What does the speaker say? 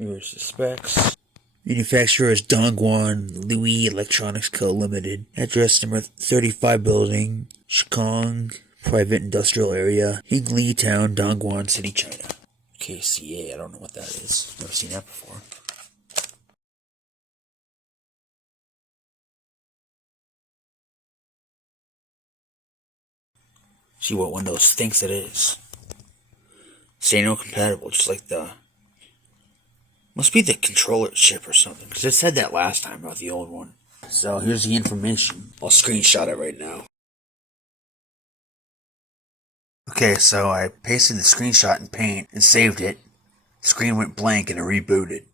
Here's the specs. Manufacturer is Dongguan Louis Electronics Co. Limited. Address number 35 Building, Shikong Private Industrial Area, Hingli Town, Dongguan City, China. KCA, I don't know what that is. Never seen that before. See what Windows thinks it is. Sanyo compatible, just like the... Must be the controller chip or something, because it said that last time about the old one. So here's the information. I'll screenshot it right now. Okay, so I pasted the screenshot in Paint and saved it. Screen went blank and it rebooted.